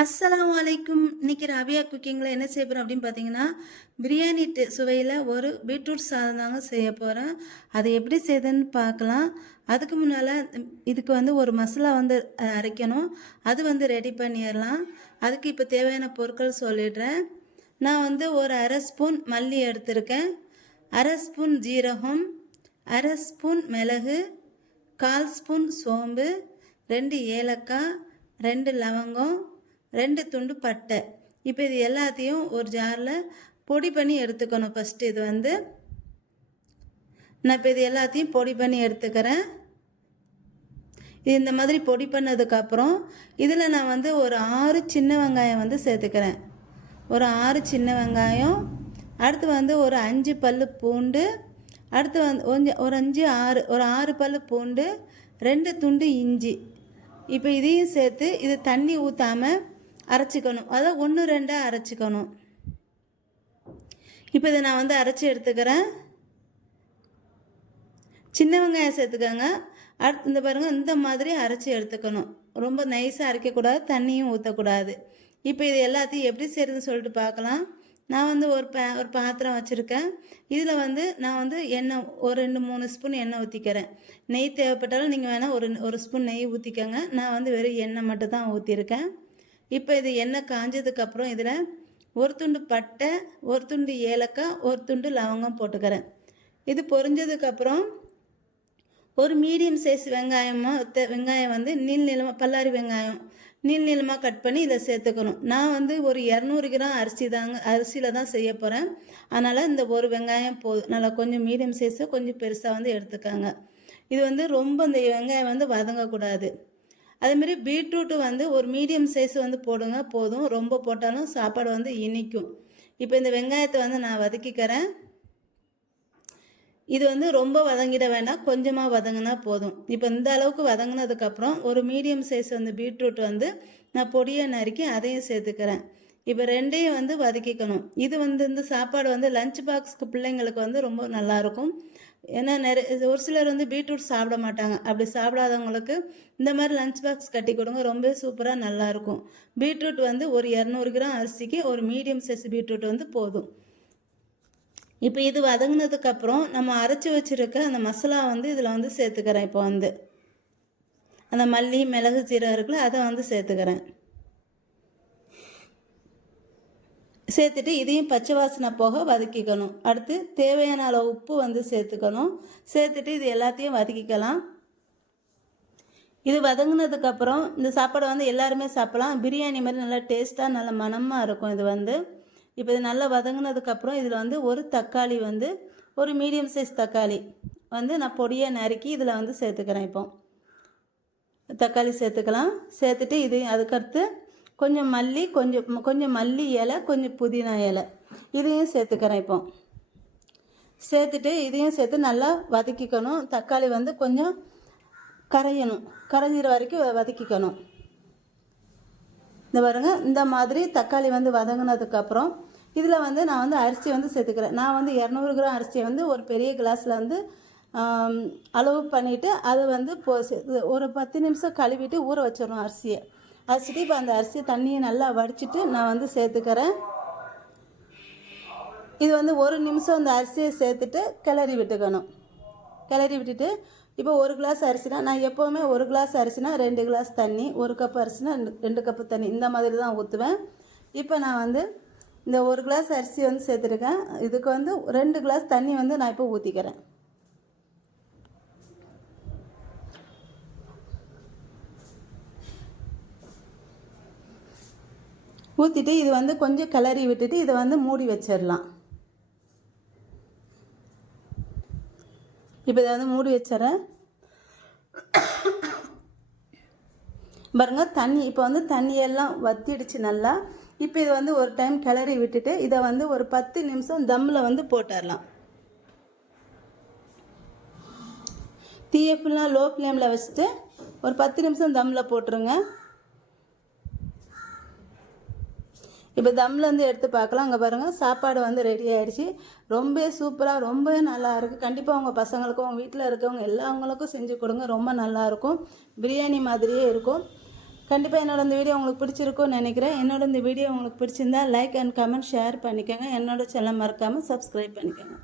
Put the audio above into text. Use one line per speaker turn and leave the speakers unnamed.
அஸ்ஸலாமு அலைக்கும். இன்னைக்கு ரவியா குக்கிங்கில் என்ன செய்ய போகிறோம் அப்படின்னு பார்த்தீங்கன்னா பிரியாணி சுவையில் ஒரு பீட்ரூட் சாதம் தாங்க செய்ய போகிறேன் அதை எப்படி செய்யுதுன்னு பார்க்கலாம். அதுக்கு முன்னால் இதுக்கு வந்து ஒரு மசாலா வந்து அரைக்கணும். அது வந்து ரெடி பண்ணிடலாம். அதுக்கு இப்போ தேவையான பொருட்கள் சொல்லிடுறேன். நான் வந்து ஒரு அரை ஸ்பூன் மல்லி எடுத்திருக்கேன். அரை ஸ்பூன் ஜீரகம். அரை ஸ்பூன் மிளகு. கால் ஸ்பூன் சோம்பு. ரெண்டு ஏலக்காய். ரெண்டு லவங்கம். ரெண்டு துண்டு பட்டை. இப்போ இது எல்லாத்தையும் ஒரு ஜாரில் பொடி பண்ணி எடுத்துக்கணும் ஃபஸ்ட்டு இது வந்து. நான் இப்போ இது எல்லாத்தையும் பொடி பண்ணி எடுத்துக்கிறேன். இது இந்த மாதிரி பொடி பண்ணதுக்கப்புறம் இதில் நான் வந்து ஒரு ஆறு சின்ன வெங்காயம் வந்து சேர்த்துக்கிறேன். ஒரு ஆறு சின்ன வெங்காயம் அடுத்து வந்து ஒரு அஞ்சு பல் பூண்டு அடுத்து வந்து கொஞ்சம் ஒரு அஞ்சு ஆறு ஒரு ஆறு பல் பூண்டு ரெண்டு துண்டு இஞ்சி. இப்போ இதையும் சேர்த்து இது தண்ணி ஊற்றாமல் அரைச்சிக்கணும். அதாவது ஒன்று ரெண்டாக அரைச்சிக்கணும். இப்போ இதை நான் வந்து அரைச்சி எடுத்துக்கிறேன். சின்ன வெங்காயம் சேர்த்துக்கோங்க. அடுத்து இந்த பாருங்கள் இந்த மாதிரி அரைச்சி எடுத்துக்கணும். ரொம்ப நைஸாக அரைக்கக்கூடாது தண்ணியும் ஊற்றக்கூடாது இப்போ இது எல்லாத்தையும் எப்படி செய்கிறதுன்னு சொல்லிட்டு பார்க்கலாம். நான் வந்து ஒரு பே ஒரு பாத்திரம் வச்சுருக்கேன். இதில் வந்து நான் வந்து எண்ணெய் ஒரு ரெண்டு மூணு ஸ்பூன் எண்ணெய் ஊற்றிக்கிறேன் நெய் தேவைப்பட்டாலும் நீங்கள் வேணால் ஒரு ஒரு ஸ்பூன் நெய் ஊற்றிக்கோங்க நான் வந்து வெறும் எண்ணெய் மட்டும் தான் ஊற்றிருக்கேன் இப்போ இது எண்ணெய் காஞ்சதுக்கப்புறம் இதில் ஒரு துண்டு பட்டை ஒரு துண்டு ஏலக்காய் ஒரு துண்டு லவங்கம் போட்டுக்கிறேன். இது பொரிஞ்சதுக்கப்புறம் ஒரு மீடியம் சைஸ் வெங்காயமாக வெங்காயம் வந்து நீள் நீளமாக பல்லாரி வெங்காயம் நீள் நீளமாக கட் பண்ணி இதை சேர்த்துக்கணும். நான் வந்து ஒரு இரநூறு கிராம் அரிசி தாங்க அரிசியில் தான் செய்ய போகிறேன் அதனால் இந்த ஒரு வெங்காயம் போதும். நல்லா கொஞ்சம் மீடியம் சைஸை கொஞ்சம் பெருசாக வந்து எடுத்துக்காங்க. இது வந்து ரொம்ப இந்த வெங்காயம் வந்து வதங்கக்கூடாது. அதேமாரி பீட்ரூட்டு வந்து ஒரு மீடியம் சைஸ் வந்து போடுங்க போதும். ரொம்ப போட்டாலும் சாப்பாடு வந்து இனிக்கும். இப்போ இந்த வெங்காயத்தை வந்து நான் வதக்கிக்கிறேன். இது வந்து ரொம்ப வதங்கிட வேண்டாம். கொஞ்சமாக வதங்கினா போதும். இப்போ இந்த அளவுக்கு வதங்கினதுக்கப்புறம் ஒரு மீடியம் சைஸ் வந்து பீட்ரூட் வந்து நான் பொடியை நறுக்கி அதையும் சேர்த்துக்கிறேன். இப்போ ரெண்டையும் வந்து வதக்கிக்கணும். இது வந்து இந்த சாப்பாடு வந்து லஞ்ச் பாக்ஸ்க்கு பிள்ளைங்களுக்கு வந்து ரொம்ப நல்லாயிருக்கும் ஏன்னா நிறைய ஒரு சிலர் வந்து பீட்ரூட் சாப்பிட மாட்டாங்க. அப்படி சாப்பிடாதவங்களுக்கு இந்த மாதிரி லஞ்ச் பாக்ஸ் கட்டி கொடுங்க ரொம்ப சூப்பராக நல்லாயிருக்கும் பீட்ரூட் வந்து ஒரு இரநூறு கிராம் அரிசிக்கு ஒரு மீடியம் சைஸ் பீட்ரூட் வந்து போதும். இப்போ இது வதங்கினதுக்கப்புறம் நம்ம அரைச்சி வச்சுருக்க அந்த மசாலா வந்து இதில் வந்து சேர்த்துக்கிறேன். இப்போ வந்து அந்த மல்லி மிளகு சீரகம் இருக்குல்ல அதை வந்து சேர்த்துக்கிறேன். சேர்த்துட்டு இதையும் பச்சை வாசனை போக வதக்கிக்கணும். அடுத்து தேவையான அளவு உப்பு வந்து சேர்த்துக்கணும். சேர்த்துட்டு இது எல்லாத்தையும் வதக்கிக்கலாம். இது வதங்கினதுக்கப்புறம் இந்த சாப்பாடை வந்து எல்லாருமே சாப்பிடலாம். பிரியாணி மாதிரி நல்லா டேஸ்ட்டாக நல்ல மணமாக இருக்கும் இது வந்து. இப்போ இது நல்லா வதங்கினதுக்கப்புறம் இதில் வந்து ஒரு தக்காளி வந்து ஒரு மீடியம் சைஸ் தக்காளி வந்து நான் பொடியை நறுக்கி இதில் வந்து சேர்த்துக்கிறேன் இப்போ. தக்காளி சேர்த்துக்கலாம். சேர்த்துட்டு இது அதுக்கடுத்து கொஞ்சம் மல்லி கொஞ்சம் கொஞ்சம் மல்லி இலை கொஞ்சம் புதினா இலை. இதையும் சேர்த்துக்கிறேன் இப்போ. சேர்த்துட்டு இதையும் சேர்த்து நல்லா வதக்கிக்கணும். தக்காளி வந்து கொஞ்சம் கரையணும். கரைஞ்சிற வரைக்கும் வ- வதக்கிக்கணும். இந்த பாருங்கள் இந்த மாதிரி தக்காளி வந்து வதங்கினதுக்கப்புறம் இதில் வந்து நான் வந்து அரிசி வந்து சேர்த்துக்கிறேன். நான் வந்து இரநூறு கிராம் அரிசியை வந்து ஒரு பெரிய கிளாஸில் வந்து அளவு பண்ணிவிட்டு அதை வந்து போ ஒரு பத்து நிமிஷம் கழுவிட்டு ஊற வச்சிடணும் அரிசியை. அரிசிட்டு இப்போ அந்த அரிசி தண்ணியை நல்லா வடிச்சிட்டு நான் வந்து சேர்த்துக்கிறேன். இது வந்து ஒரு நிமிஷம் அந்த அரிசியை சேர்த்துட்டு கிளறி விட்டுக்கணும். கிளறி விட்டுட்டு இப்போ ஒரு கிளாஸ் அரிசினா நான் எப்போவுமே ஒரு கிளாஸ் அரிசினா ரெண்டு கிளாஸ் தண்ணி ஒரு கப் அரிசினா ரெண்டு ரெண்டு கப்பு தண்ணி இந்த மாதிரி தான் ஊற்றுவேன் இப்போ நான் வந்து இந்த ஒரு கிளாஸ் அரிசி வந்து சேர்த்துருக்கேன். இதுக்கு வந்து ரெண்டு கிளாஸ் தண்ணி வந்து நான் இப்போ ஊற்றிக்கிறேன் ஊற்றிட்டு இது வந்து கொஞ்சம் கிளறி விட்டுட்டு இதை வந்து மூடி வச்சிடலாம். இப்போ இதை வந்து மூடி வச்சிடறேன். பாருங்க தண்ணி இப்போ வந்து தண்ணியெல்லாம் வத்திடுச்சு நல்லா. இப்போ இது வந்து ஒரு டைம் கிளறி விட்டுட்டு இதை வந்து ஒரு பத்து நிமிஷம் தம்மில் வந்து போட்டுடலாம். தீயை ஃபுல்லாக லோ ஃப்ளேமில் வச்சுட்டு ஒரு பத்து நிமிஷம் தம்மில் போட்டுருங்க. இப்போ தம்லேருந்து எடுத்து பார்க்கலாம் அங்கே பாருங்கள் சாப்பாடு வந்து ரெடி ஆகிடுச்சு ரொம்ப சூப்பராக ரொம்ப நல்லா கண்டிப்பாக உங்கள் பசங்களுக்கும் உங்கள் வீட்டில் இருக்கவங்க எல்லாவங்களுக்கும் செஞ்சு கொடுங்க. ரொம்ப நல்லாயிருக்கும் பிரியாணி மாதிரியே இருக்கும். கண்டிப்பாக என்னோட இந்த வீடியோ உங்களுக்கு பிடிச்சிருக்கும்னு நினைக்கிறேன். என்னோட இந்த வீடியோ உங்களுக்கு பிடிச்சிருந்தா லைக் அண்ட் கமெண்ட் ஷேர் பண்ணிக்கோங்க. என்னோட சேனல் மறக்காமல் சப்ஸ்கிரைப் பண்ணிக்கோங்க.